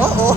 Oo.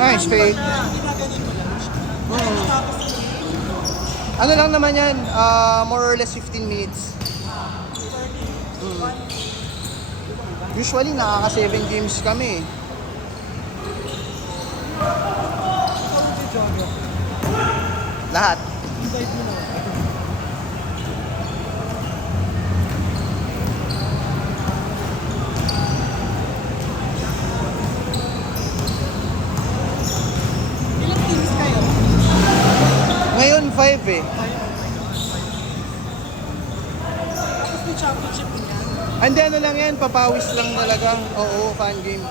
Nice, Faye. Ano lang naman yan, more or less 15 minutes. Usually, nakaka 7 games kami. Lahat. Ilang teams kayo? Ngayon, 5 eh. Tapos may championship din yan. Hindi, ano lang yan, papawis lang talaga. Oo, fan game.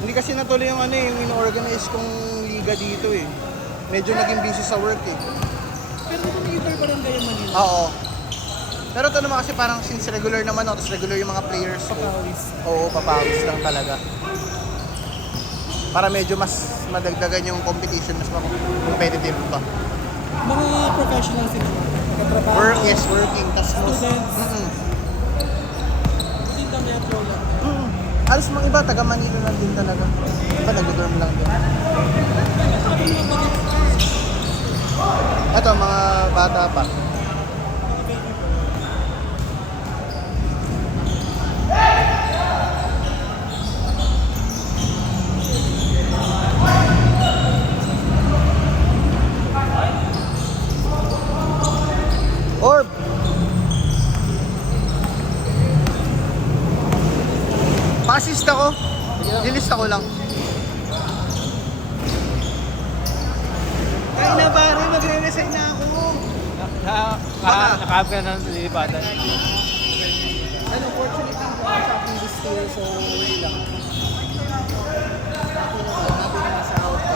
Hindi kasi natuloy yung ano yung in-organize kong liga dito eh. Medyo naging busy sa work eh. Pero dito may Interbarangay yung Manila. Oo. Pero ito naman kasi parang since regular naman ako, tapos regular yung mga players ko. Papawis. Oo, papawis lang talaga. Para medyo mas madagdagan yung competition, mas competitive pa. Mga professionals sila. Nagkatrabaho. Work, yes, working. Tapos Students. Hindi lang metro lang. Alas mga iba, taga Manila lang din talaga. Iba, nag-dorm lang din. Ito, mga bata pa. Orb! Pa-assist ako. Nilista ko lang. Kaya na pare, magre-resign na ako. Nakahap ka ng lilipatan. Ano, fortunately, ako sa aking this year, so wait lang. Sabi na nasa out ko.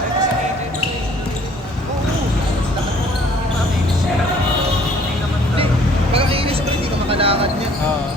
Pagkakainis ko, hindi ka makalakad niya. Oo.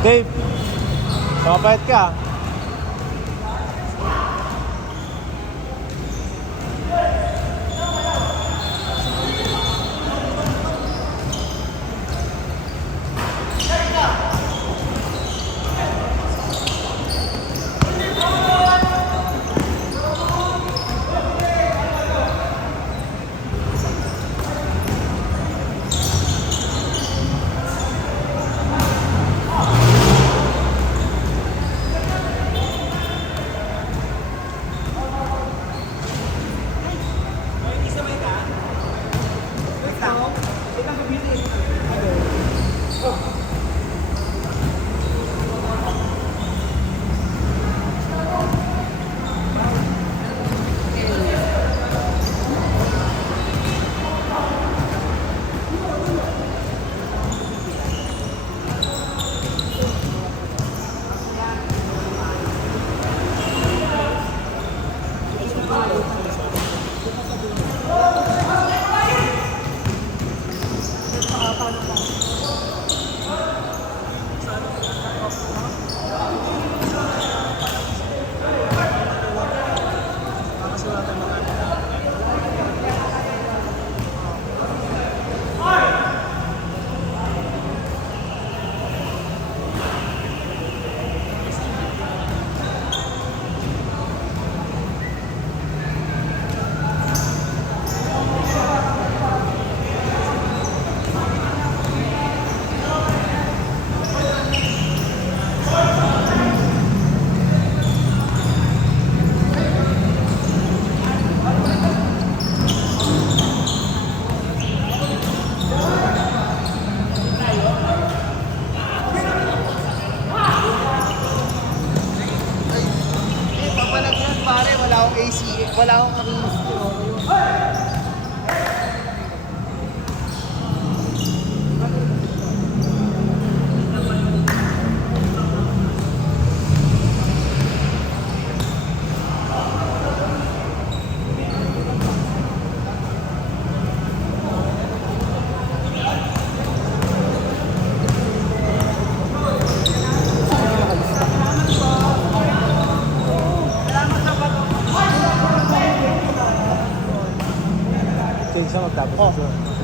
Dave, sumapayat ka.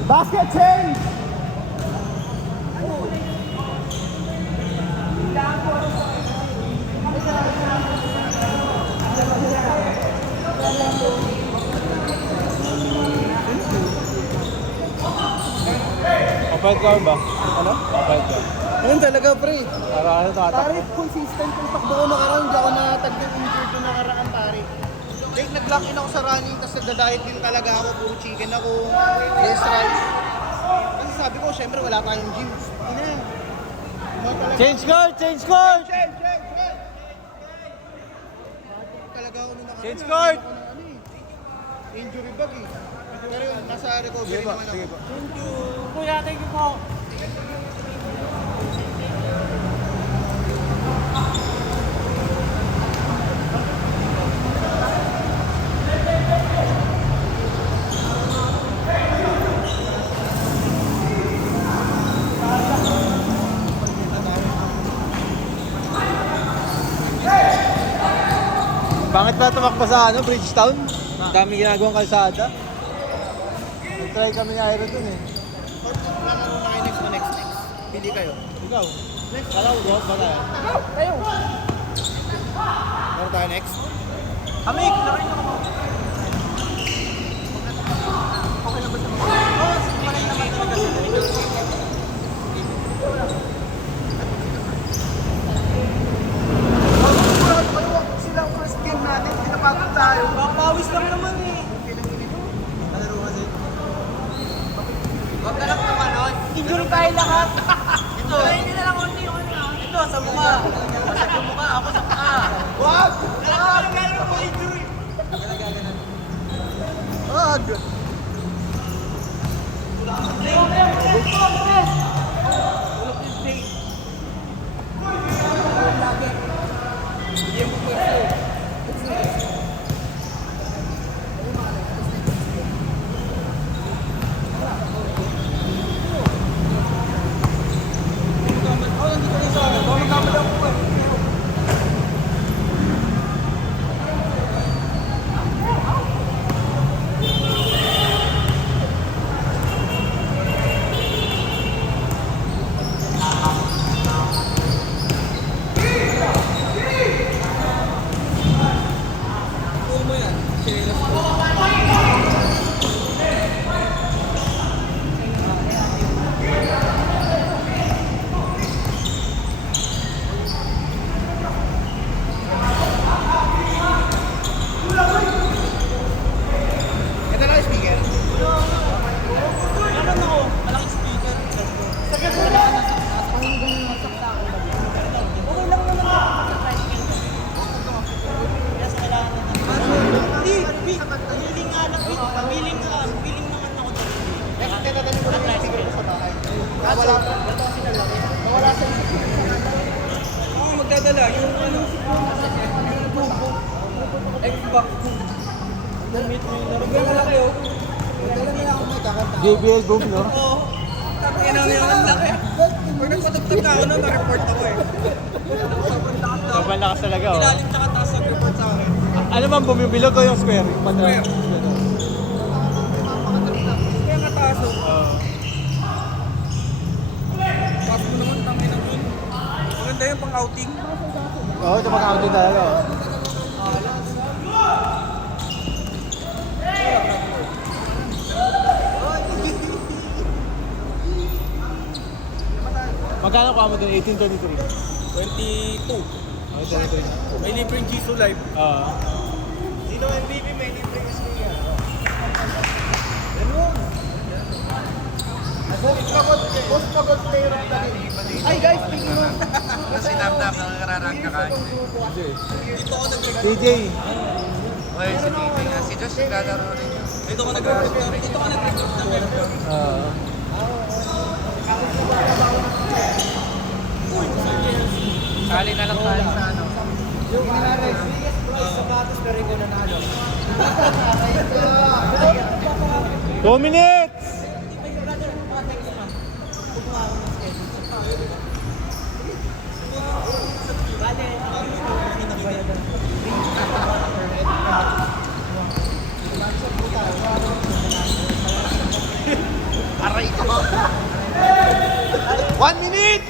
Basket change! Kapag car ba? Ano? Kapag car. Ayun talaga, pre. Para ano Pare, consistent yung takbo ko nakaraan. Hindi ako natagdag injured yung nakaraan, pare. Like, nag-lock in ako sa running, tapos nagda-diet din talaga ako. Puro chicken ako, less rice. Kasi sabi ko, syempre wala tayong gym. Hindi na. Change court! Change court! Talaga ako nung nakaraan. Change court! Ako ng ano eh. Injury bag eh. Pero yun, nasa recovery naman ako. Sige po. Kuya, thank you po. Bakit ba tumakbo sa ano, Bridgetown? Ang dami ginagawang kalsada. Nag-try kami ni Iron dun eh. Lalaro na kayo next. Pili kayo. Ikaw? Next. Kala ko, ba tayo? Tayo! Laro tayo next. Amik! Lakarin ako. Sila ang first game natin, pinapagod tayo. Pawis lang naman eh. Laro kasi. Huwag ka lang naman, no? Injury tayo lahat. Ito. Hindi na lang onti yung ano. Ito, sa mukha. Masag yung mukha, ako sa mukha. Wag! Gano'n mo injury. Wag! Ito na yung speaker. Meron ako, malaking speaker. Okay lang naman ako. Yes, kailangan na naman. Hindi, feeling nga lang. Feeling naman ako dyan. Next, tinatanin ko lang yung speaker ko sa bahay. Nawala sa isip. Oo, magdadala. Yung ano, yung bubo. Xbox. Meet mo yung laro. Gano'n lang kayo. Dala nila ako may kakanta. JBL boom, no? Oo. Tapos ang laki. Pag nagpatugtog na ako nun, na-report ako eh. Sobrang lakas talaga, oh. Ilalim tsaka taas nag-report sa akin. Ano bang bumibilog o yung square? Yung pata- Square. Kaya kataas oh. Oo. Pass mo naman, tangin ng yun. Maganda yung pang-outing. Oo, ito mag-outing talaga, oh. Magkano ka mo dun? 1823. 22. Oh, 23. May libreng Jisoo Live. Oo. Sino MVP may libre yung speaker? Post pagod player of the game. Ay guys, tingin mo. Kasi dap-dap nangararag ka kain. Dito ako nag-report. TJ. Oy, si Titi nga. Si Josh naglalaro rin yun. Dito ako nag-report. Dito ako nag-report ng member. Oo. Sali na lang tayo sa ano. Yung sapatos pero ikaw nanalo. 2 minutes! 1 minute!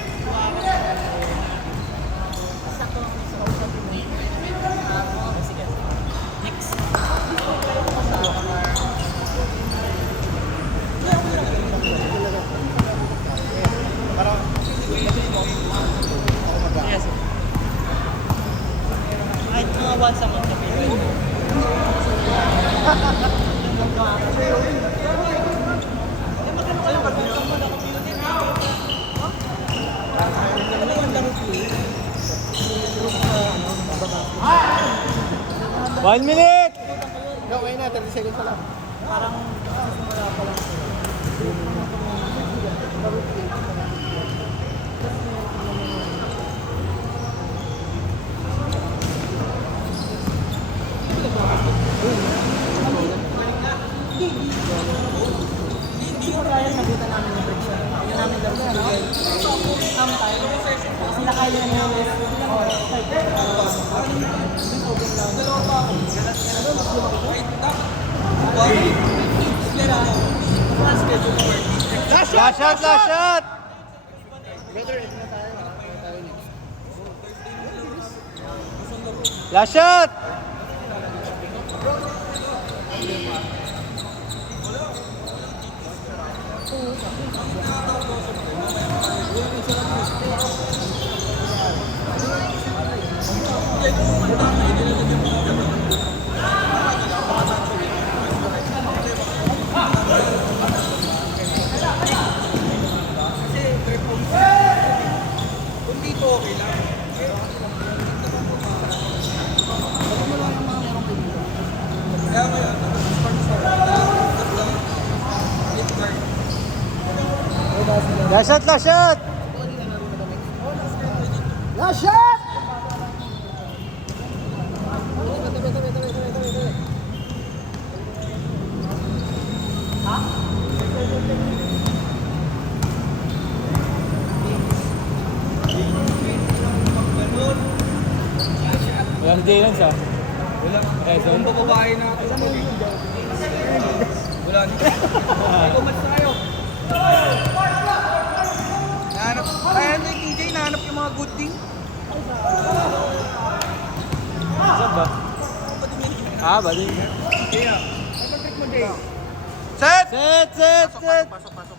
Kahit mga once a month kami. One minute! Okay na, 30 seconds na lang. Hindi ko kaya nabutan namin yung bridge. Hindi namin laro sa bigay. Kasi nakaya na yung Last Last shot, last shot! Last shot! kung dito okay lang. Kaya ngayon, Last shot, last shot! Last shot! Walang clearance ah. wala. Kung bababae na ako. Wala na. Kumat na kayo. Nahanap. Kaya na yung TJ, nahanap yung mga good thing. Saan ba? Ah, bali. Kaya, ano trick mo, Jay? Set! Set, set, set! Pasok, pasok.